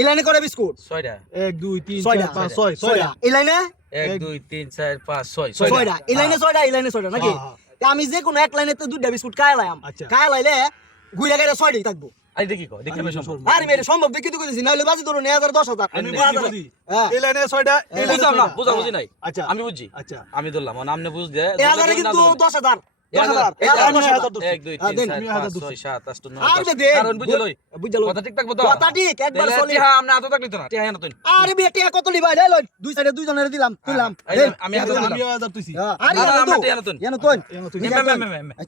এই লাইনে করে বিস্কুট 6টা 1 2 3 ছয়টা 4 5 6 ছয়টা এই লাইনে 1 2 3 4 5 6 ছয়টা এই লাইনে ছয়টা এই লাইনে ছয়টা নাকি তা আমি যে কোনো এক লাইনে তো দুইটা বিস্কুট খাই লাইম আচ্ছা। খাই লাইলে ঘুরে গেলে ছয়টাই থাকবো আই দেখি কো দেখি আমি সম্ভব আরে মেরে সম্ভব দেখি তো কইছি না হলে বাজি ধরুন 1000 10000 আমি বুঝি হ্যাঁ এই লাইনে 6টা এই লাইনে বুঝলাম না 6টা। বুঝা বুঝি নাই আচ্ছা আমি বুঝছি আচ্ছা আমি ধরলাম মানে আপনি বুঝ দে 1000 কিন্তু 10000 10000 1 2 3 4 5 6 7 8 9 আরে দে কারণ বুঝে লই বুঝলো কথা ঠিক থাকবো তো কথা ঠিক একবার চলি হ্যাঁ আমরা আতো থাকলি তো না টিয়া না তুই আরে বেটি কত লিবা রে লই দুই সাইডে দুইজনের দিলাম তুইলাম আমি হাতে দিলাম আমি 1000 তুইছি আরে না, না, ইয়ানো আমরা তো টিয়া না তুই ইয়ানো তুই ইয়ানো তুই।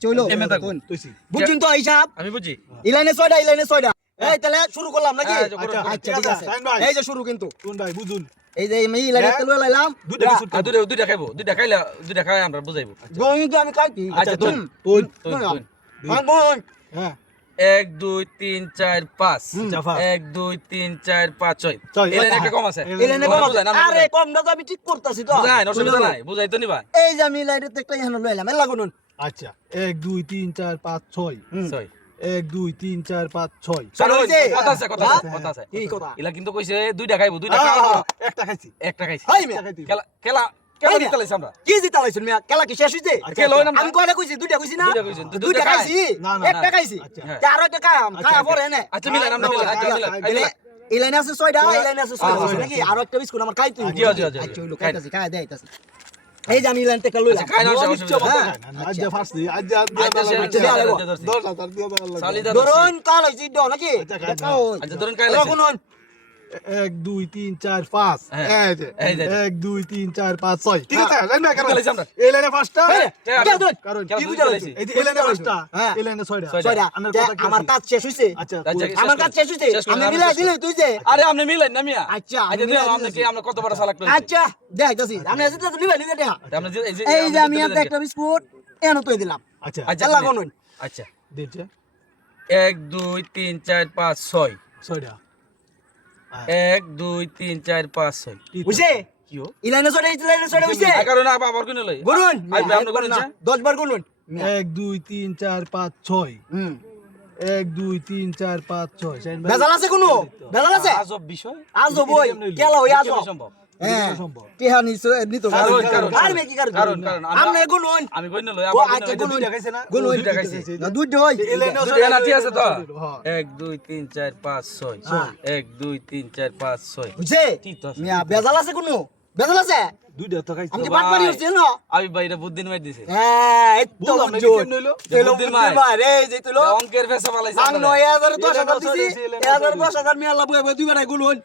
চলো এমে থাকবো। তুইছি বুঝছেন তো হিসাব আমি বুঝি ইলাইনে ছয়টা ইলাইনে ছয়টা এই তাহলে শুরু করলাম নাকি হ্যাঁ, করো, করো। আচ্ছা ঠিক আছে সাইন ভাই। এই যে শুরু কিন্তু কোন ভাই বুঝুন এই যে আমি ইলাইনে হ্যাঁ? তেল লাইলাম দুইটা বিস্কুট আর দুইটা খাইবো দুইটা খাইলে দুইটা খাই আমরা বুঝাইবো গং তো আমি খাইছি আচ্ছা তুই তুই তুই বোন হ্যাঁ 1 2 3 4 5 জাফা 1 2 3 4 5 6 ছয়। এর একটা কম আছে ইলাইনে কম আছে। বুঝাই না, আরে কম না তো আমি ঠিক করতেছি তো বুঝাই অসুবিধা নাই বুঝাই তো নিবা এই যে আমি ইলাইনে একটা এখানে লইলাম এলা গুনুন আচ্ছা 1 2 3 4 5 6 ছয় 1 2 3 4 5 6 চলো হইছে কথা আছে কথা আছে কথা আছে কি কথা ইলা কিন্তু কইছে দুইটা খাইবো দুইটা খাইবো একটা খাইছি একটা খাইছি হাই মে একটা খাইছি খেলা খেলা খেলা দিতে লাইছ আমরা কি জিতা লাইছুন মিয়া খেলা কি শেষ হইছে আচ্ছা, খেলা হইলো না আমি কয়টা কইছি দুইটা কইছি না দুইটা কইছেন, তো দুইটা দুইটা খাইছি না, না, একটা না। খাইছি আচ্ছা। তে আরো একটা খাইম খাওয়া পরে নে আচ্ছা মিলাই আমরা মিলাই আচ্ছা মিলাই ইলাইনে আছে ছয়টা ইলাইনে আছে ছয়টা ছয়টা। নাকি আরো একটা বিস্কুট আমার খাইতে জি, জি, জি, জি। আচ্ছা হইলো খাইতাছি খাই দেইতাছি এই যে আমি ইলাইনে টেকা লইলাম খাই না অসুবিধা নাই। হ্যাঁ। আজ ফার্স্ট আজ আচ্ছা, আজ আচ্ছা, আচ্ছা, 10000 দিয়ে দাও সালিদা ধরুন কাল হইছে ইডো নাকি আচ্ছা, খাই দেখাও আচ্ছা ধরুন কাইলা রাখুন 1 2 3 4 5 হ্যাঁ। এই যে এই যে। 1 2 3 4 5 6 ঠিক আছে লাইন ভাই খেলাইছি আমরা। এই লাইনে ফার্স্টটা কারণ খেলা কি দুইটা বুঝা লাইছি। এই যে এই লাইনে ফার্স্টটা হ্যাঁ। এই লাইনে 6টা ছয়টা আমার তে কথা কি আমার আছে? কাজ শেষ হইছে আচ্ছা আচ্ছা, তুই- আমার কাজ শেষ হইছে শেষ করে আমি আমি মিলাই শেষ দিলে তুই যে আরে আপনি মিলাই না মিয়া আচ্ছা, আমি আচ্ছা মিলাই দিলাম আপনি দিতেছি। কি আমরা কত বড় সালাক লইছি আচ্ছা দেখাইতাছি আমি আছি তো নিবা নিবা দেখা আপনি যে এই যে আমি একটা বিস্কুট এনো তুই দিলাম আচ্ছা আচ্ছা আল্লাহ কোন আচ্ছা দিচ্ছে 1 2 3 4 5 6 6টা 1 2 3 4 5 6 বুঝছে কিও ইলাইনে ছড়ে ইলাইনে ছড়ে বুঝছে কারণ আবার কোন লই গুনুন আইবে আমরা কোন 10 বার গুনুন 1 2 3 4 5 6 হুম 1 2 3 4 5 6 শাইন ভাই বেজাল আছে কোনো বেজাল আছে আজব বিষয় আজব বই কেলা হই আজব কিভাবে সম্ভব হ্যাঁ সম্ভব টিহা নিছো নিতো কারণ, আর মে কি কারণ কারণ, আমনে গুনুন আমি কইন লই ও আবার আচ্ছা কোন গুনুন খাইছে না গুনুন দুইটা খাইছে। না দুইটা হই এই লাইনে দুইটা ঠিক আছে তো হ্যাঁ 1 2 3 4 5 6 হ্যাঁ। 1 2 3 4 5 6 বুঝছে ঠিক তো আছে। মিয়া বেজাল আছে কোনো বেজাল আছে দুইটা তো খাইছে আমি কি বাট পারি হচ্ছে না আমি বাইরে বুদ্ধি নিমাই দিছে হ্যাঁ এই তো বুঝলাম না, জোর কেমনে হইলো? তেলো বুদ্ধির বুদ্ধির মার। মার এই যে তুলো অঙ্কের ফেসা পালাইছে আং 9000 10,000 দিছি এলেন 1000 10,000 মিয়া লাভ হইবে দুইবার গুনুন